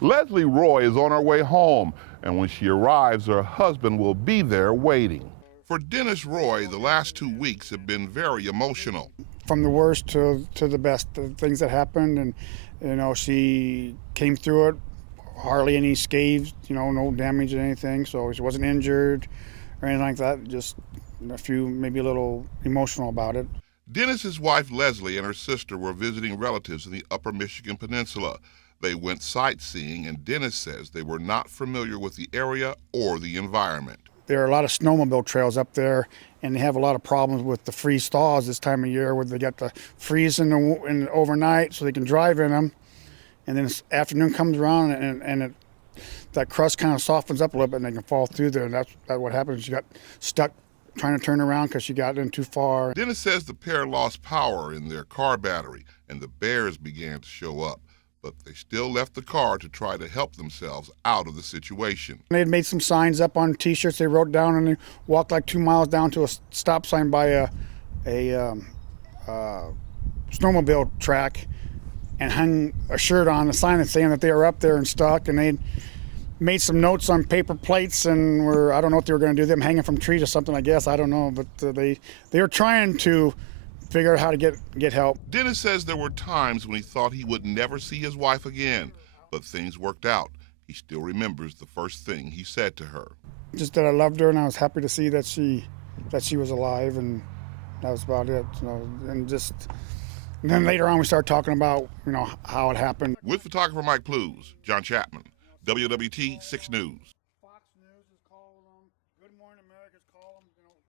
Leslie Roy is on her way home, and when she arrives, her husband will be there waiting. For Dennis Roy, the last 2 weeks have been very emotional. From the worst to the best, the things that happened, and she came through it, hardly any scathes, no damage or anything, so she wasn't injured or anything like that, just maybe a little emotional about it. Dennis's wife Leslie and her sister were visiting relatives in the Upper Michigan Peninsula. They went sightseeing, and Dennis says they were not familiar with the area or the environment. There are a lot of snowmobile trails up there, and they have a lot of problems with the freeze thaws this time of year, where they got the freeze in overnight so they can drive in them, and then afternoon comes around and that crust kind of softens up a little bit and they can fall through there, and that's what happens. She got stuck trying to turn around because she got in too far. Dennis says the pair lost power in their car battery and the bears began to show up, but they still left the car to try to help themselves out of the situation. They had made some signs up on T-shirts they wrote down, and they walked like 2 miles down to a stop sign by a snowmobile track and hung a shirt on a sign that's saying that they were up there and stuck, and they'd made some notes on paper plates and I don't know what they were going to do, them hanging from trees or something, I guess, I don't know, but they were trying to figure out how to get help. Dennis says there were times when he thought he would never see his wife again, but things worked out. He still remembers the first thing he said to her. Just that I loved her, and I was happy to see that she was alive, and that was about it. And then later on we started talking about how it happened. With photographer Mike Plews, John Chapman, WWT 6 News.